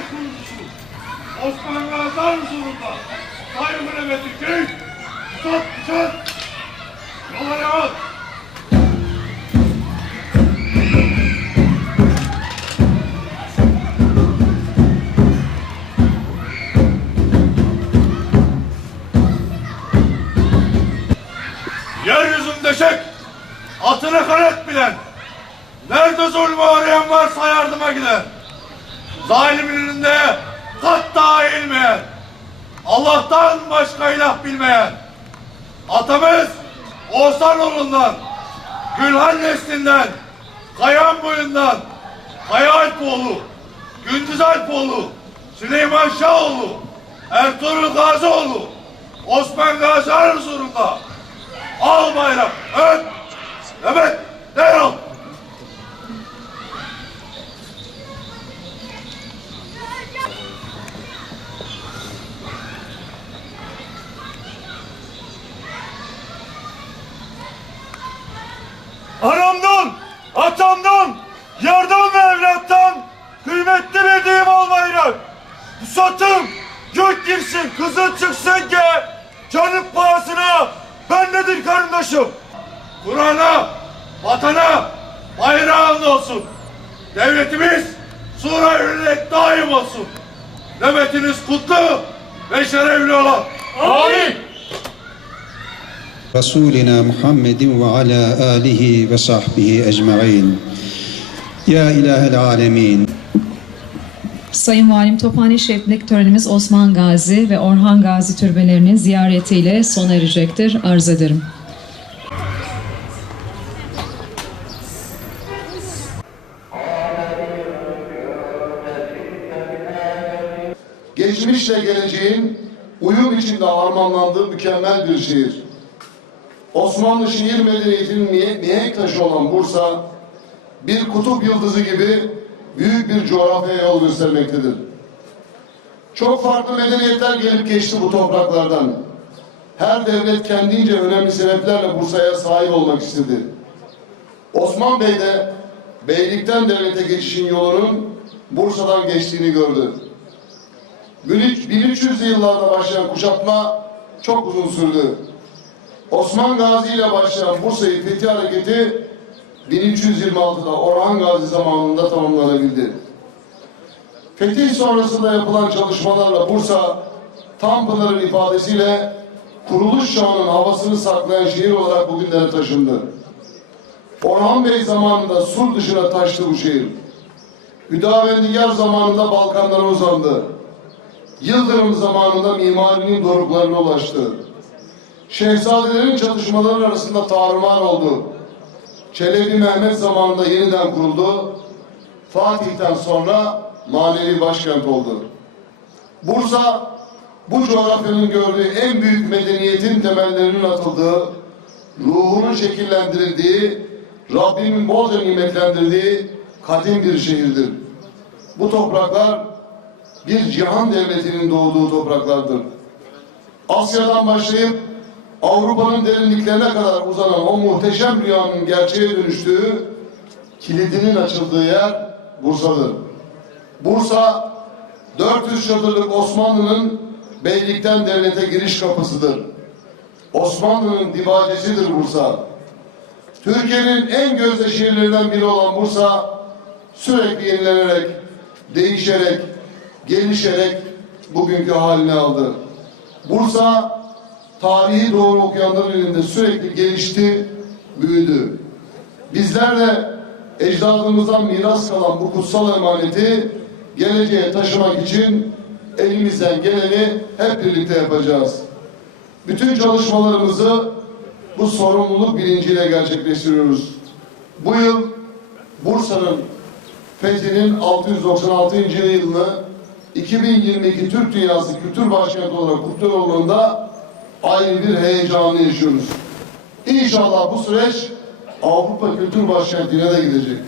tarihinin kurucusu! Osman Gazi huzurunda! Saygı nöbeti köy! Tut tut! Yola devam! Yeryüzünde şek! Atını kanat bilen! Nerede zulmü arayan varsa yardıma giden! Zalimin önünde daha eğilmeyen! Allah'tan başka ilah bilmeyen! Atamız Oğuzhanoğlu'ndan, Gülhan neslinden, Kayan boyundan, Kaya Alpoğlu, Gündüz Alpoğlu, Süleyman Şahoğlu, Ertuğrul Gazioğlu, Osman Gazi huzurunda Al bayrak, ön, evet, Pusatım gök girsin, kızıl çıksın ki canım pahasına ben nedir kardeşim? Kur'an'a, vatana, bayrağın olsun. Devletimiz sura hürriyet daim olsun. Nöbetiniz kutlu ve şerefli ola. Amin. رسولنا محمد وعلى آله وصحبه أجمعين يا إله العالمين Sayın Valim Tophane Şeflik törenimiz Osman Gazi ve Orhan Gazi türbelerinin ziyaretiyle sona erecektir. Arz ederim. geçmişle geleceğin uyum içinde harmanlandığı mükemmel bir şehir. Osmanlı şehir medeniyetinin mihe- mihenk taşı olan Bursa, bir kutup yıldızı gibi büyük bir coğrafyaya yol göstermektedir. Çok farklı medeniyetler gelip geçti bu topraklardan. Her devlet kendince önemli sebeplerle Bursa'ya sahip olmak istedi. Osman Bey de beylikten devlete geçişin yolunun Bursa'dan geçtiğini gördü. 1300'lü yıllarda başlayan kuşatma çok uzun sürdü. Osman Gazi ile başlayan Bursa'yı fethi hareketi 1326'da Orhan Gazi zamanında tamamlanabildi. Fetih sonrasında yapılan çalışmalarla Bursa, Tanpınar'ın ifadesiyle kuruluş çağının havasını saklayan şehir olarak bugünlere taşındı. Orhan Bey zamanında sur dışına taştı bu şehir. Hüdavendigar zamanında Balkanlara uzandı. Yıldırım zamanında mimarinin doruklarına ulaştı. Şehzadelerin çatışmaları arasında tarumar oldu. Çelebi Mehmet zamanında yeniden kuruldu. Fatih'ten sonra manevi başkent oldu. Bursa, bu coğrafyanın gördüğü en büyük medeniyetin temellerinin atıldığı, ruhunun şekillendirildiği, Rabbimin bolca nimetlendirdiği kadim bir şehirdir. Bu topraklar bir cihan devletinin doğduğu topraklardır. Asya'dan başlayıp Avrupa'nın derinliklerine kadar uzanan o muhteşem rüyanın gerçeğe dönüştüğü, kilidinin açıldığı yer Bursa'dır. Bursa 400 çadırlık Osmanlı'nın beylikten devlete giriş kapısıdır. Osmanlı'nın dibacesidir Bursa. Türkiye'nin en gözde şehirlerinden biri olan Bursa sürekli yenilenerek, değişerek, gelişerek bugünkü halini aldı. Bursa tarihi doğru okuyanların elinde sürekli gelişti, büyüdü. Bizler de ecdadımızdan miras kalan bu kutsal emaneti geleceğe taşımak için elimizden geleni hep birlikte yapacağız. Bütün çalışmalarımızı bu sorumluluk bilinciyle gerçekleştiriyoruz. Bu yıl Bursa'nın fethinin 696. yılını 2022 Türk Dünyası Kültür Başkenti olarak kutluyor olmanında ayrı bir heyecanı yaşıyoruz. İnşallah bu süreç Avrupa Kültür Başkenti'ne de gidecek.